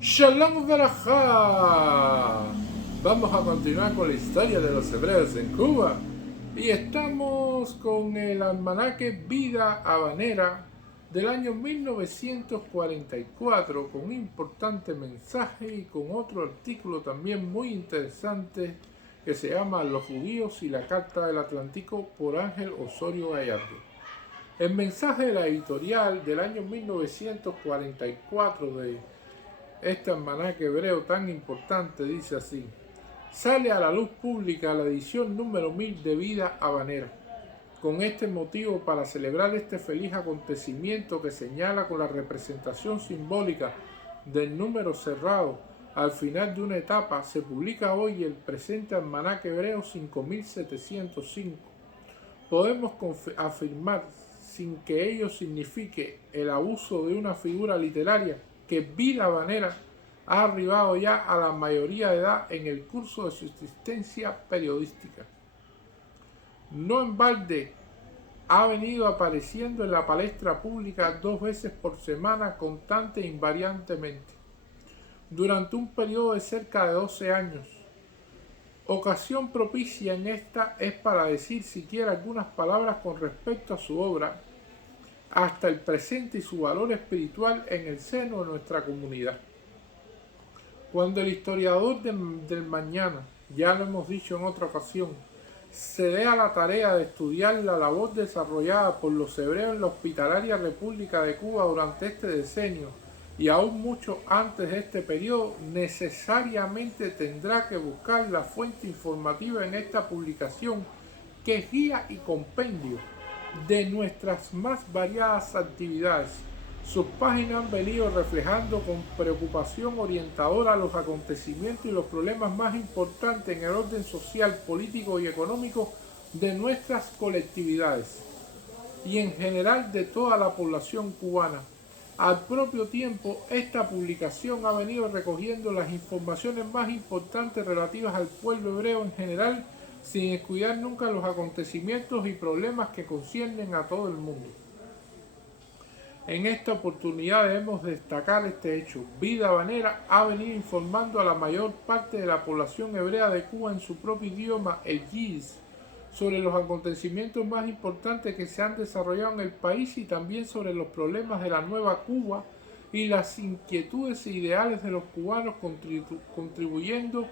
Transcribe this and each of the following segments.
Shalom Barajá. Vamos a continuar con la historia de los hebreos en Cuba. Y estamos con el almanaque Vida Habanera del año 1944, con un importante mensaje y con otro artículo también muy interesante que se llama Los judíos y la Carta del Atlántico, por Ángel Osorio Gallardo. El mensaje de la editorial del año 1944 de este almanaque hebreo tan importante dice así: sale a la luz pública la edición número 1000 de Vida Habanera. Con este motivo, para celebrar este feliz acontecimiento que señala con la representación simbólica del número cerrado al final de una etapa, se publica hoy el presente almanaque hebreo 5705. Podemos afirmar, sin que ello signifique el abuso de una figura literaria, que Vida Habanera ha arribado ya a la mayoría de edad en el curso de su existencia periodística. No en balde ha venido apareciendo en la palestra pública 2 veces por semana, constante e invariantemente, durante un periodo de cerca de 12 años. Ocasión propicia en esta es para decir siquiera algunas palabras con respecto a su obra, hasta el presente y su valor espiritual en el seno de nuestra comunidad. Cuando el historiador del mañana, ya lo hemos dicho en otra ocasión, se dé a la tarea de estudiar la labor desarrollada por los hebreos en la hospitalaria República de Cuba durante este decenio y aún mucho antes de este periodo, necesariamente tendrá que buscar la fuente informativa en esta publicación, que es guía y compendio de nuestras más variadas actividades. Sus páginas han venido reflejando con preocupación orientadora los acontecimientos y los problemas más importantes en el orden social, político y económico de nuestras colectividades y en general de toda la población cubana. Al propio tiempo, esta publicación ha venido recogiendo las informaciones más importantes relativas al pueblo hebreo en general, sin descuidar nunca los acontecimientos y problemas que conciernen a todo el mundo. En esta oportunidad debemos destacar este hecho. Vida Habanera ha venido informando a la mayor parte de la población hebrea de Cuba en su propio idioma, el yiddish, sobre los acontecimientos más importantes que se han desarrollado en el país y también sobre los problemas de la nueva Cuba y las inquietudes e ideales de los cubanos, contribuyendo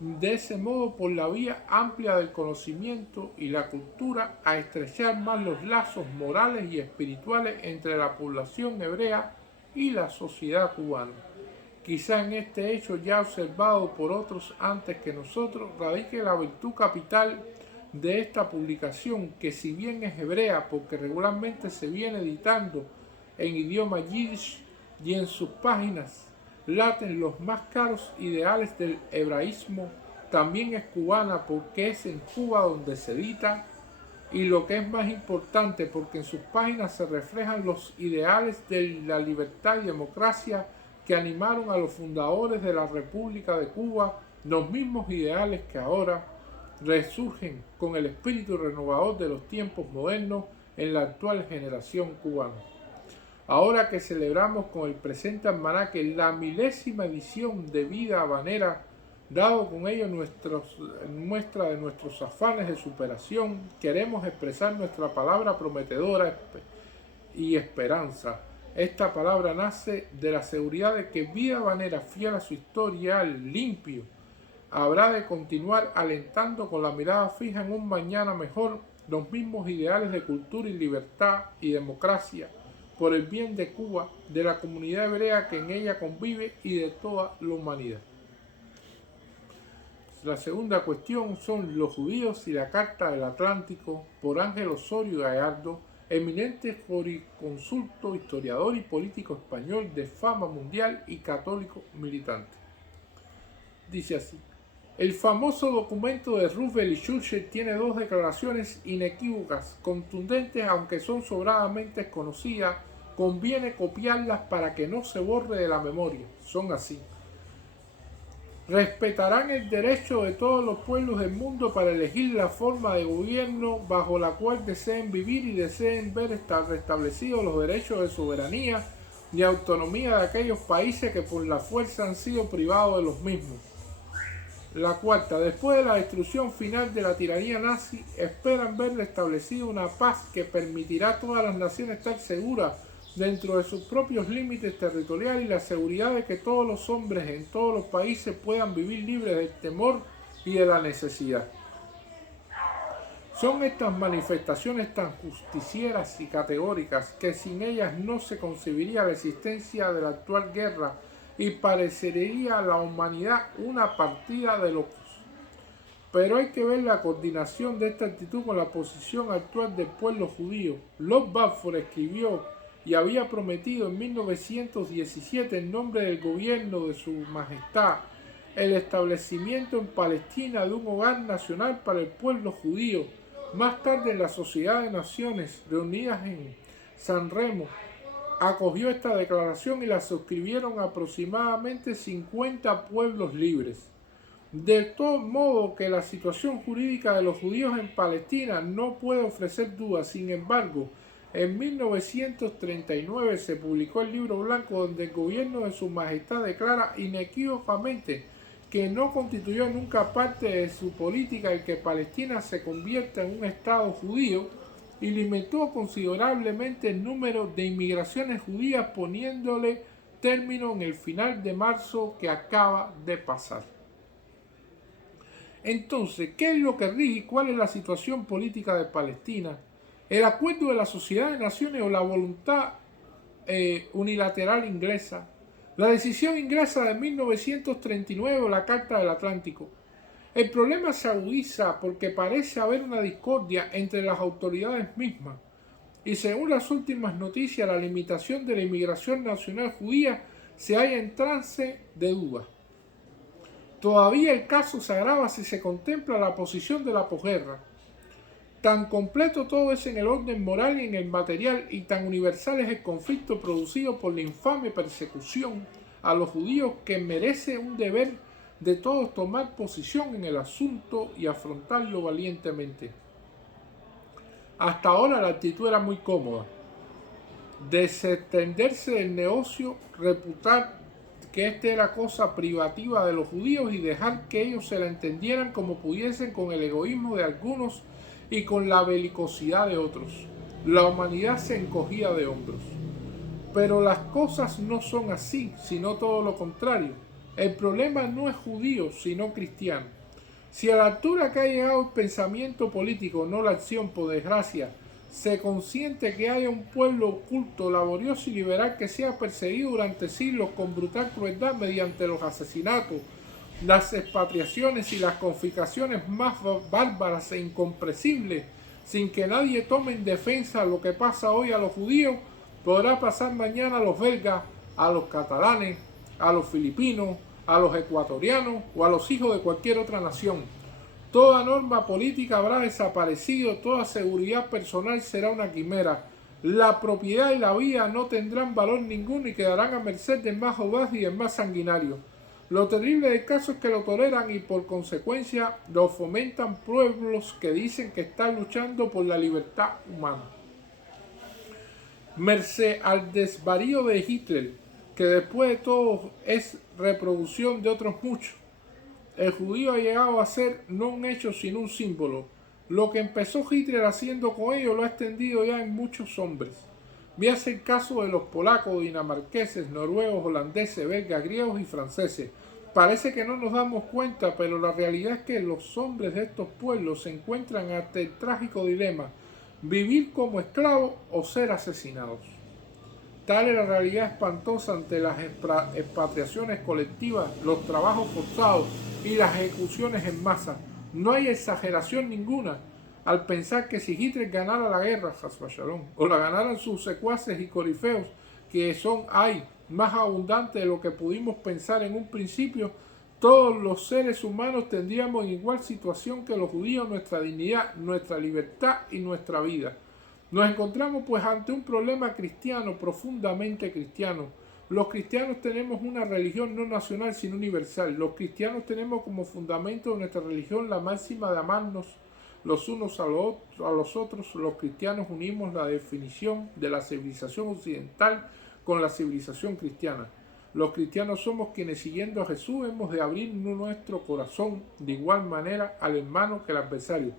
de ese modo, por la vía amplia del conocimiento y la cultura, a estrechar más los lazos morales y espirituales entre la población hebrea y la sociedad cubana. Quizá en este hecho ya observado por otros antes que nosotros radique la virtud capital de esta publicación, que si bien es hebrea porque regularmente se viene editando en idioma yiddish y en sus páginas laten los más caros ideales del hebraísmo, también es cubana porque es en Cuba donde se edita, y lo que es más importante, porque en sus páginas se reflejan los ideales de la libertad y democracia que animaron a los fundadores de la República de Cuba, los mismos ideales que ahora resurgen con el espíritu renovador de los tiempos modernos en la actual generación cubana. Ahora que celebramos con el presente almanaque la 1000ª edición de Vida Habanera, dado con ello muestra de nuestros afanes de superación, queremos expresar nuestra palabra prometedora y esperanza. Esta palabra nace de la seguridad de que Vida Habanera, fiel a su historial limpio, habrá de continuar alentando con la mirada fija en un mañana mejor los mismos ideales de cultura y libertad y democracia, por el bien de Cuba, de la comunidad hebrea que en ella convive y de toda la humanidad. La segunda cuestión son los judíos y la Carta del Atlántico, por Ángel Osorio Gallardo, eminente jurisconsulto, historiador y político español de fama mundial y católico militante. Dice así: el famoso documento de Roosevelt y Churchill tiene 2 declaraciones inequívocas, contundentes, aunque son sobradamente conocidas. Conviene copiarlas para que no se borre de la memoria. Son así: respetarán el derecho de todos los pueblos del mundo para elegir la forma de gobierno bajo la cual deseen vivir y deseen ver restablecidos los derechos de soberanía, ni autonomía de aquellos países que por la fuerza han sido privados de los mismos. La cuarta, después de la destrucción final de la tiranía nazi, esperan ver restablecida una paz que permitirá a todas las naciones estar seguras dentro de sus propios límites territoriales y la seguridad de que todos los hombres en todos los países puedan vivir libres del temor y de la necesidad. Son estas manifestaciones tan justicieras y categóricas que sin ellas no se concebiría la existencia de la actual guerra y parecería a la humanidad una partida de locos. Pero hay que ver la coordinación de esta actitud con la posición actual del pueblo judío. Lord Balfour escribió y había prometido en 1917 en nombre del gobierno de su majestad el establecimiento en Palestina de un hogar nacional para el pueblo judío. Más tarde, la Sociedad de Naciones, reunidas en San Remo, acogió esta declaración y la suscribieron aproximadamente 50 pueblos libres. De todo modo que la situación jurídica de los judíos en Palestina no puede ofrecer dudas. Sin embargo, en 1939 se publicó el Libro Blanco donde el gobierno de su majestad declara inequívocamente que no constituyó nunca parte de su política el que Palestina se convierta en un estado judío y limitó considerablemente el número de inmigraciones judías poniéndole término en el final de marzo que acaba de pasar. Entonces, ¿qué es lo que rige y cuál es la situación política de Palestina? ¿El acuerdo de la Sociedad de Naciones o la voluntad unilateral inglesa? La decisión inglesa de 1939 o la Carta del Atlántico. El problema se agudiza porque parece haber una discordia entre las autoridades mismas. Y según las últimas noticias, la limitación de la inmigración nacional judía se halla en trance de duda. Todavía el caso se agrava si se contempla la posición de la posguerra. Tan completo todo es en el orden moral y en el material, y tan universal es el conflicto producido por la infame persecución a los judíos que merece un deber de todos tomar posición en el asunto y afrontarlo valientemente. Hasta ahora la actitud era muy cómoda. Desentenderse del negocio, reputar que esta era cosa privativa de los judíos y dejar que ellos se la entendieran como pudiesen con el egoísmo de algunos y con la belicosidad de otros. La humanidad se encogía de hombros. Pero las cosas no son así, sino todo lo contrario. El problema no es judío, sino cristiano. Si a la altura que ha llegado el pensamiento político, no la acción, por desgracia, se consiente que haya un pueblo oculto, laborioso y liberal que sea perseguido durante siglos con brutal crueldad mediante los asesinatos, las expatriaciones y las confiscaciones más bárbaras e incomprensibles, sin que nadie tome en defensa lo que pasa hoy a los judíos, podrá pasar mañana a los belgas, a los catalanes, a los filipinos, a los ecuatorianos o a los hijos de cualquier otra nación. Toda norma política habrá desaparecido, toda seguridad personal será una quimera. La propiedad y la vida no tendrán valor ninguno y quedarán a merced del más audaz y del más sanguinario. Lo terrible del caso es que lo toleran y por consecuencia lo fomentan pueblos que dicen que están luchando por la libertad humana. Merced al desvarío de Hitler, que después de todo es reproducción de otros muchos, el judío ha llegado a ser no un hecho sino un símbolo. Lo que empezó Hitler haciendo con ello lo ha extendido ya en muchos hombres. Véase el caso de los polacos, dinamarqueses, noruegos, holandeses, belgas, griegos y franceses. Parece que no nos damos cuenta, pero la realidad es que los hombres de estos pueblos se encuentran ante el trágico dilema: vivir como esclavos o ser asesinados. Tal es la realidad espantosa ante las expatriaciones colectivas, los trabajos forzados y las ejecuciones en masa. No hay exageración ninguna al pensar que si Hitler ganara la guerra, o la ganaran sus secuaces y corifeos, que hay más abundantes de lo que pudimos pensar en un principio, todos los seres humanos tendríamos en igual situación que los judíos nuestra dignidad, nuestra libertad y nuestra vida. Nos encontramos pues ante un problema cristiano, profundamente cristiano. Los cristianos tenemos una religión no nacional sino universal. Los cristianos tenemos como fundamento de nuestra religión la máxima de amarnos los unos a los otros. Los cristianos unimos la definición de la civilización occidental con la civilización cristiana. Los cristianos somos quienes, siguiendo a Jesús, hemos de abrir nuestro corazón de igual manera al hermano que al adversario.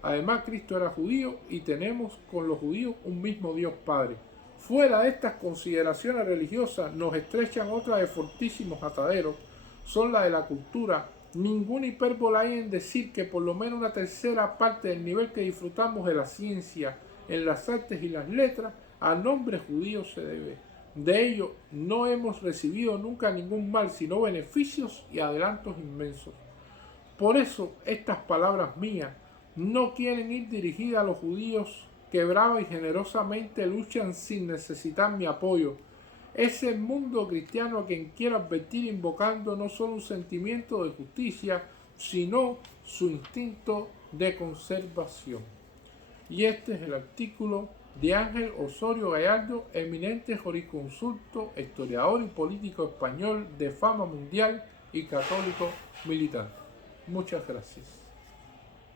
Además, Cristo era judío y tenemos con los judíos un mismo Dios Padre. Fuera de estas consideraciones religiosas nos estrechan otras de fortísimos ataderos, son las de la cultura. Ninguna hipérbola hay en decir que por lo menos una tercera parte del nivel que disfrutamos de la ciencia, en las artes y las letras, a nombre judío se debe. De ello no hemos recibido nunca ningún mal, sino beneficios y adelantos inmensos. Por eso estas palabras mías no quieren ir dirigidas a los judíos que brava y generosamente luchan sin necesitar mi apoyo. Es el mundo cristiano a quien quiero advertir, invocando no solo un sentimiento de justicia, sino su instinto de conservación. Y este es el artículo de Ángel Osorio Gallardo, eminente jurisconsulto, historiador y político español de fama mundial y católico militante. Muchas gracias.